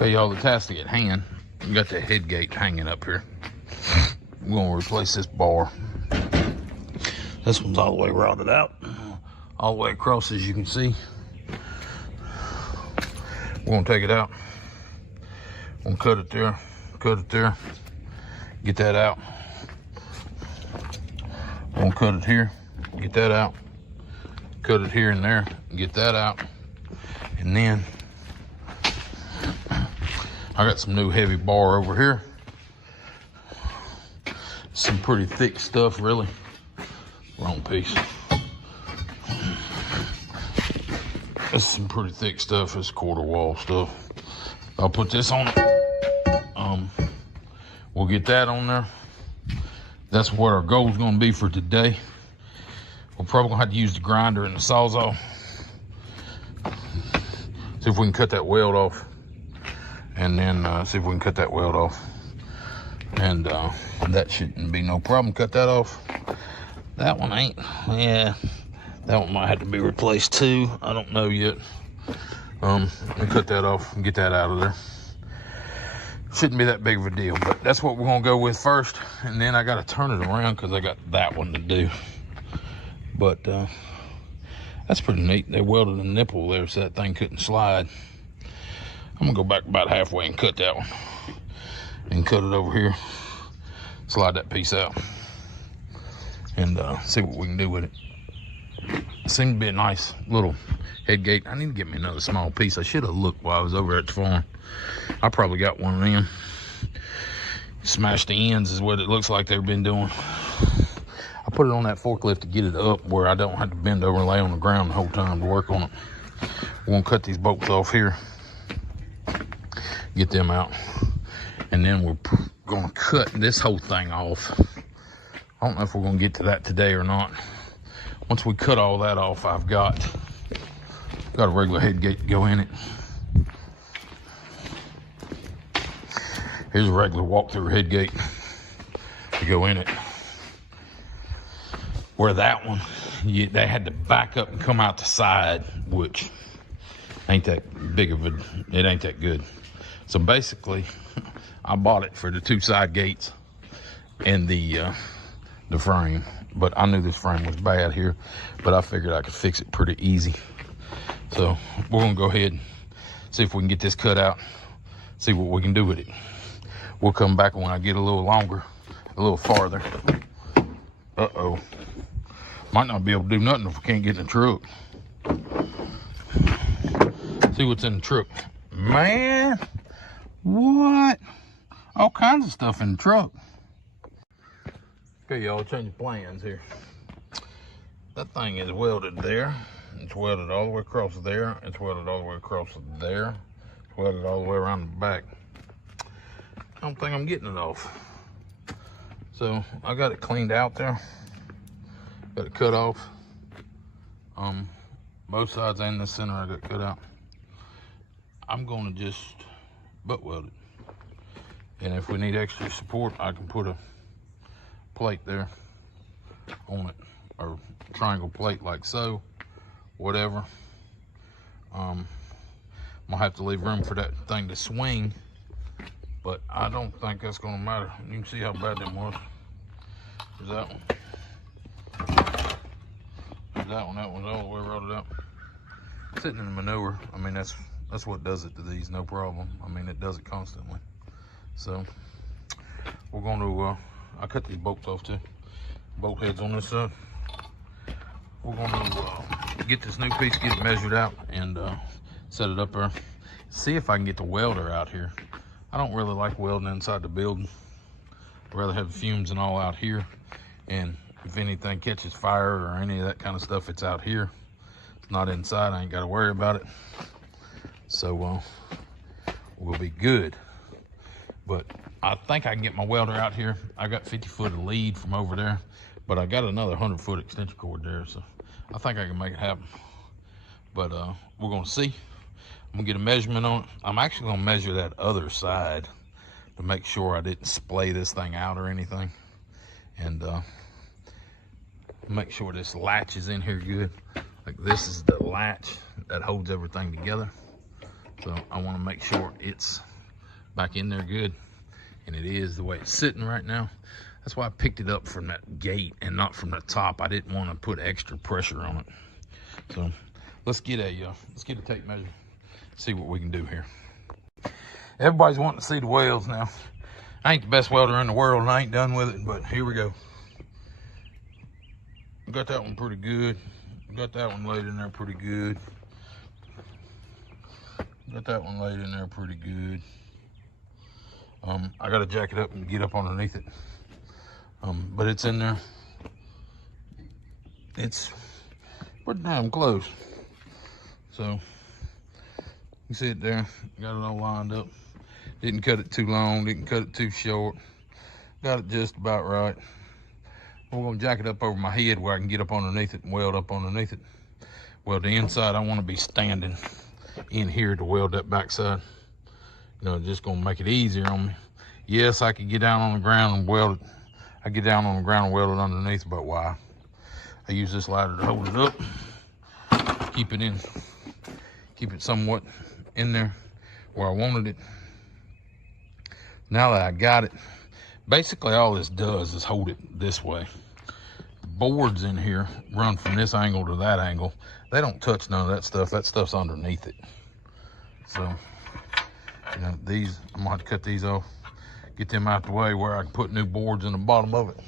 Okay, y'all, the task at hand. We got the head gate hanging up here. We're gonna replace this bar. This one's all the way routed out, all the way across, as you can see. We're gonna take it out. We're gonna cut it there, get that out. We're gonna cut it here, get that out. Cut it here and there, get that out. And then I got some new heavy bar over here. Some pretty thick stuff, really. Wrong piece. This is some pretty thick stuff. It's quarter wall stuff. I'll put this on it. We'll get that on there. That's what our goal is going to be for today. We're probably going to have to use the grinder and the sawzall. See if we can cut that weld off. And then see if we can cut that weld off. And that shouldn't be no problem. Cut that off. That one ain't. Yeah, that one might have to be replaced too. I don't know yet. Let me cut that off and get that out of there. Shouldn't be that big of a deal, but that's what we're gonna go with first. And then I gotta turn it around because I got that one to do. But that's pretty neat. They welded a nipple there so that thing couldn't slide. I'm gonna go back about halfway and cut that one. And cut it over here. Slide that piece out. And see what we can do with it. It seemed to be a nice little head gate. I need to get me another small piece. I should have looked while I was over at the farm. I probably got one of them. Smash the ends is what it looks like they've been doing. I put it on that forklift to get it up where I don't have to bend over and lay on the ground the whole time to work on it. We're gonna cut these bolts off here. Get them out. And then we're gonna cut this whole thing off. I don't know if we're gonna get to that today or not. Once we cut all that off, I've got a regular head gate to go in it. Here's a regular walk-through head gate to go in it. Where that one, they had to back up and come out the side, which ain't that big of it ain't that good. So basically, I bought it for the two side gates and the frame. But I knew this frame was bad here, but I figured I could fix it pretty easy. So we're gonna go ahead and see if we can get this cut out, see what we can do with it. We'll come back when I get a little longer, a little farther. Uh-oh. Might not be able to do nothing if we can't get in the truck. See what's in the truck. Man, what? All kinds of stuff in the truck. Okay, y'all, change of plans here. That thing is welded there. It's welded all the way across there. It's welded all the way across there. It's welded all the way around the back. I don't think I'm getting it off. So I got it cleaned out there. Got it cut off. Both sides and the center I got cut out. I'm gonna just butt weld it. And if we need extra support, I can put a plate there on it, or triangle plate like so, whatever. I'm gonna have to leave room for that thing to swing, but I don't think that's gonna matter. You can see how bad that was. There's that one. There's that one. That one's all the way rotted out. Sitting in the manure. I mean, that's what does it to these, no problem. I mean, it does it constantly. So we're going to I cut these bolts off too. Bolt heads on this side. We're going to get this new piece, get it measured out, and set it up there. See if I can get the welder out here. I don't really like welding inside the building. I'd rather have the fumes and all out here. And if anything catches fire or any of that kind of stuff, it's out here. It's not inside. I ain't got to worry about it. So we'll be good. But I think I can get my welder out here. I got 50 foot of lead from over there, but I got another 100 foot extension cord there. So I think I can make it happen. But we're gonna see. I'm gonna get a measurement on it. I'm actually gonna measure that other side to make sure I didn't splay this thing out or anything. And make sure this latch is in here good. Like this is the latch that holds everything together. So I want to make sure it's back in there good, and it is the way it's sitting right now. That's why I picked it up from that gate and not from the top. I didn't want to put extra pressure on it. So let's get a tape measure, see what we can do here. Everybody's wanting to see the welds now. I ain't the best welder in the world and I ain't done with it, but here we go. Got that one pretty good. Got that one laid in there pretty good. Got that one laid in there pretty good. I gotta jack it up and get up underneath it. But it's in there. It's pretty damn close. So you see it there, got it all lined up. Didn't cut it too long, didn't cut it too short. Got it just about right. We're gonna jack it up over my head where I can get up underneath it and weld up underneath it. Well, the inside, I wanna be standing in here to weld that backside. You know, just gonna make it easier on me. Yes, I could get down on the ground and weld it. I get down on the ground and weld it underneath, but why? I use this ladder to hold it up, keep it somewhat in there where I wanted it. Now that I got it, basically all this does is hold it this way. The boards in here run from this angle to that angle. They don't touch none of that stuff. That stuff's underneath it. So, you know, these, I'm gonna have to cut these off, get them out the way where I can put new boards in the bottom of it.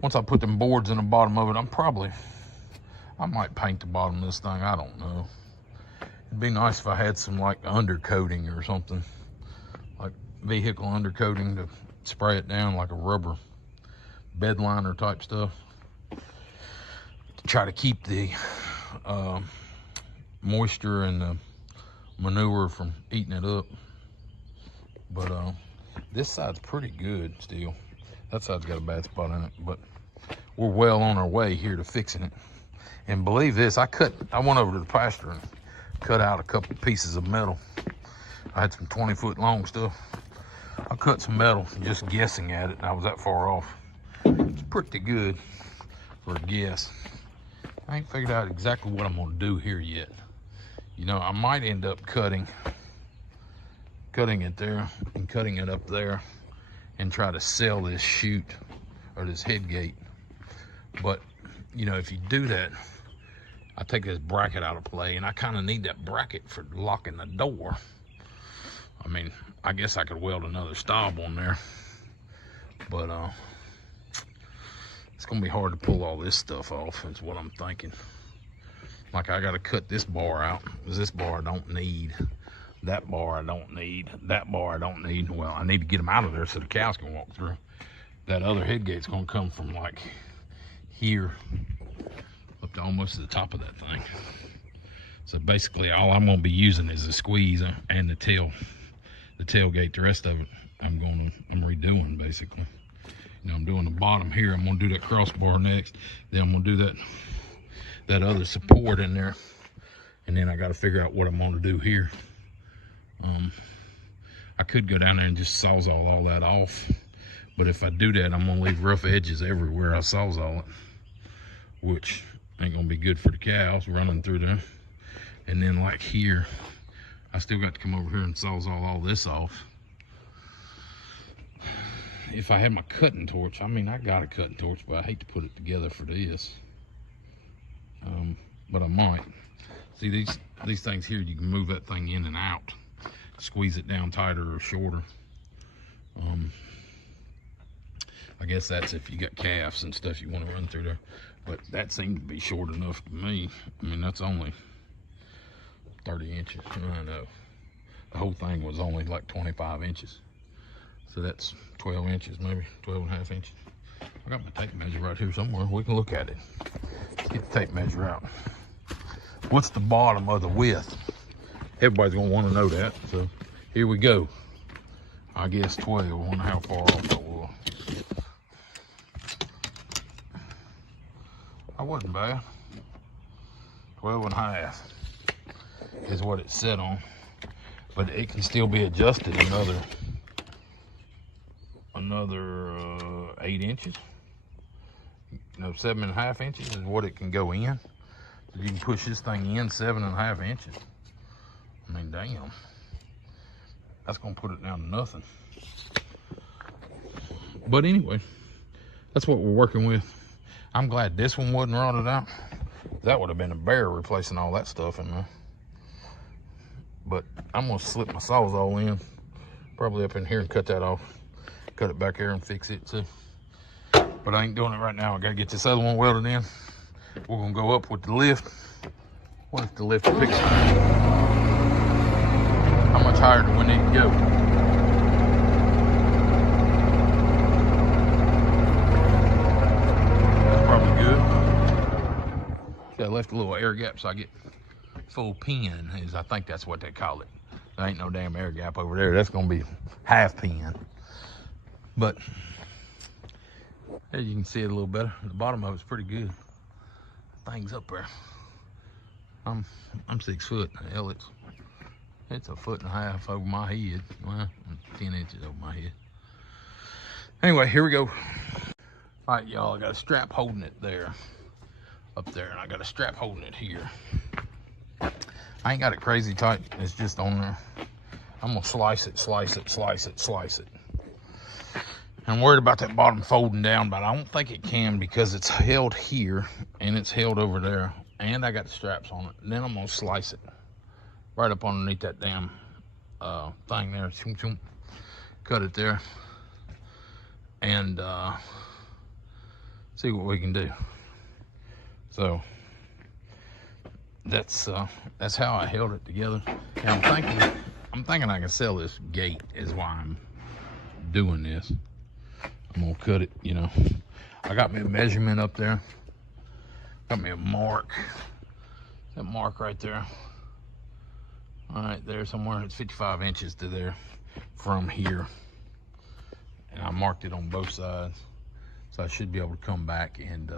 Once I put them boards in the bottom of it, I might paint the bottom of this thing, I don't know. It'd be nice if I had some like undercoating or something, like vehicle undercoating to spray it down like a rubber bed liner type stuff, to try to keep the moisture and the manure from eating it up. But this side's pretty good still. That side's got a bad spot in it, but we're well on our way here to fixing it. And believe this, I went over to the pasture and cut out a couple pieces of metal. I had some 20-foot long stuff. I cut some metal just guessing at it, and I was that far off. It's pretty good for a guess. I ain't figured out exactly what I'm gonna do here yet. You know, I might end up cutting it there and cutting it up there and try to sell this chute or this head gate. But, you know, if you do that, I take this bracket out of play, and I kind of need that bracket for locking the door. I mean, I guess I could weld another stop on there, but it's gonna be hard to pull all this stuff off is what I'm thinking. Like, I gotta cut this bar out, because this bar I don't need. That bar I don't need. That bar I don't need. Well, I need to get them out of there so the cows can walk through. That other head gate's gonna come from like here up to almost to the top of that thing. So basically all I'm gonna be using is the squeeze and the tailgate. The rest of it I'm redoing basically. You know, I'm doing the bottom here. I'm gonna do that crossbar next. Then I'm gonna do that other support in there. And then I gotta figure out what I'm gonna do here. I could go down there and just sawzall all that off. But if I do that, I'm gonna leave rough edges everywhere I sawzall it, which ain't gonna be good for the cows running through there. And then like here, I still got to come over here and sawzall all this off. If I had my cutting torch, I mean, I got a cutting torch, but I hate to put it together for this. But I might. See these things here, you can move that thing in and out, squeeze it down tighter or shorter. I guess that's if you got calves and stuff you want to run through there. But that seemed to be short enough to me. I mean, that's only 30 inches. I know. The whole thing was only like 25 inches. So that's 12 inches, maybe 12 and a half inches. I got my tape measure right here somewhere. We can look at it. Let's get the tape measure out. What's the bottom of the width? Everybody's gonna want to know that. So here we go. I guess 12. I wonder how far off that was. I wasn't bad. 12 and a half is what it's set on. But it can still be adjusted another 8 inches. No, 7.5 inches is what it can go in. So you can push this thing in 7.5 inches. I mean, damn. That's gonna put it down to nothing. But anyway, that's what we're working with. I'm glad this one wasn't rotted out. That would have been a bear replacing all that stuff in there. But I'm gonna slip my sawzall in, probably up in here, and cut that off. Cut it back here and fix it too. But I ain't doing it right now. I gotta get this other one welded in. We're gonna go up with the lift. What if the lift picks it? How much higher do we need to go? That's probably good. See, I left a little air gap so I get full pin, I think that's what they call it. There ain't no damn air gap over there. That's gonna be half pin. But as you can see it a little better. The bottom of it's pretty good. Thing's up there. I'm 6 foot. Hell, it's a foot and a half over my head. Well, 10 inches over my head. Anyway, here we go. All right, y'all, I got a strap holding it there, up there, and I got a strap holding it here. I ain't got it crazy tight. It's just on there. I'm gonna slice it, slice it, slice it, slice it. I'm worried about that bottom folding down, but I don't think it can because it's held here and it's held over there. And I got the straps on it. And then I'm gonna slice it right up underneath that damn thing there. Cut it there. And see what we can do. So that's how I held it together. And I'm thinking I can sell this gate is why I'm doing this. I'm gonna cut it, you know. I got me a measurement up there. Got me a mark. That mark right there. All right, there somewhere. It's 55 inches to there from here. And I marked it on both sides. So I should be able to come back and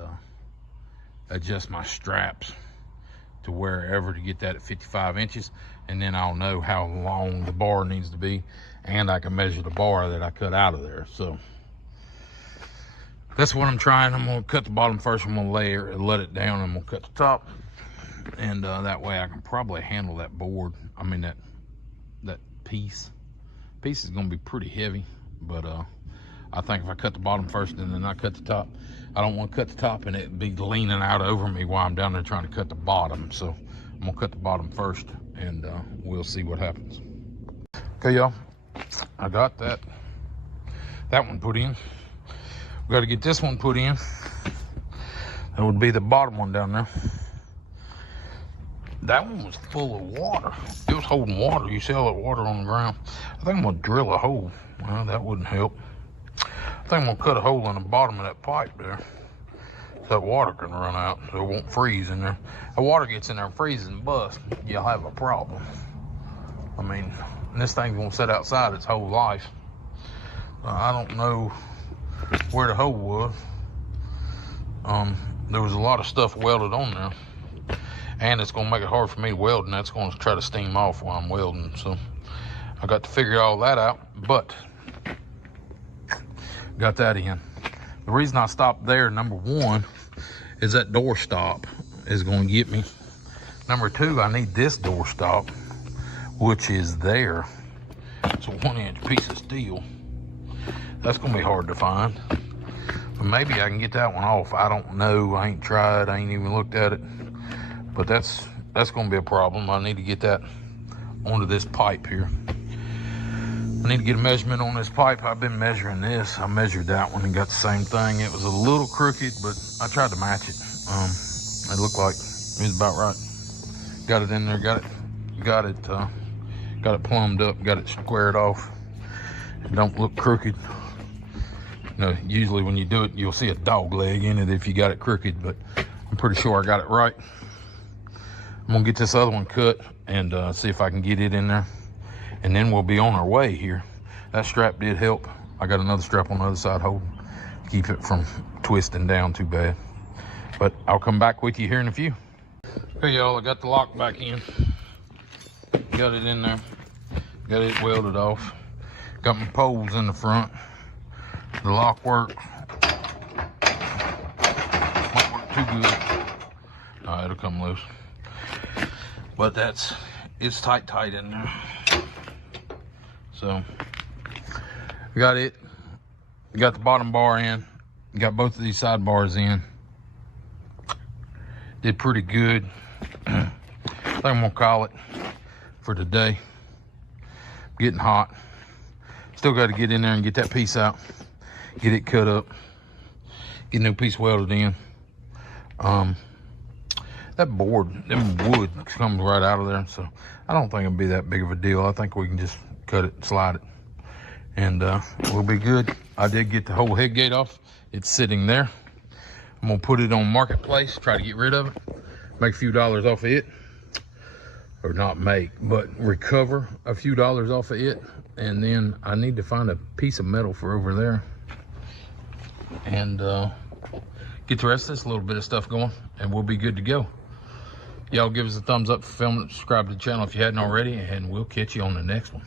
adjust my straps to wherever to get that at 55 inches. And then I'll know how long the bar needs to be. And I can measure the bar that I cut out of there. So that's what I'm trying. I'm gonna cut the bottom first. I'm gonna let it down. I'm gonna cut the top, and that way I can probably handle that board. I mean that piece. Piece is gonna be pretty heavy, but I think if I cut the bottom first and then I cut the top, I don't want to cut the top and it be leaning out over me while I'm down there trying to cut the bottom. So I'm gonna cut the bottom first, and we'll see what happens. Okay, y'all. I got that one put in. We got to get this one put in. That would be the bottom one down there. That one was full of water. It was holding water. You see all that water on the ground. I think I'm gonna drill a hole. Well, that wouldn't help. I think I'm gonna cut a hole in the bottom of that pipe there, so that water can run out, so it won't freeze in there. The water gets in there and freezes and busts, you'll have a problem. I mean, this thing's gonna sit outside its whole life. I don't know where the hole was. There was a lot of stuff welded on there, and it's gonna make it hard for me to weld, and that's gonna try to steam off while I'm welding. So I got to figure all that out, but got that in. The reason I stopped there, number one, is that door stop is gonna get me. Number two, I need this door stop, which is there. It's a 1-inch piece of steel. That's gonna be hard to find, but maybe I can get that one off. I don't know. I ain't tried. I ain't even looked at it, but that's gonna be a problem. I need to get that onto this pipe here. I need to get a measurement on this pipe. I've been measuring this. I measured that one and got the same thing. It was a little crooked, but I tried to match it. It looked like it was about right. Got it in there. Got it plumbed up. Got it squared off. It don't look crooked. No, usually when you do it, you'll see a dog leg in it if you got it crooked, but I'm pretty sure I got it right. I'm gonna get this other one cut and see if I can get it in there, and then we'll be on our way here. That strap did help. I got another strap on the other side holding, keep it from twisting down too bad. But I'll come back with you here in a few. Okay, y'all, I got the lock back in. Got it in there. Got it welded off. Got my poles in the front. The lock works. Won't work too good. It'll come loose. But that's it's tight in there. So we got it. We got the bottom bar in. We got both of these side bars in. Did pretty good. I think I'm gonna call it for today. Getting hot. Still got to get in there and get that piece out. Get it cut up. Get a new piece welded in. That board, them wood comes right out of there, so I don't think it'll be that big of a deal. I think we can just cut it, slide it, and we'll be good. I did get the whole head gate off. It's sitting there. I'm gonna put it on Marketplace, try to get rid of it, make a few dollars off of it, or not make, but recover a few dollars off of it. And then I need to find a piece of metal for over there, and get the rest of this little bit of stuff going, and we'll be good to go. Y'all give us a thumbs up for filming, subscribe to the channel if you hadn't already, and we'll catch you on the next one.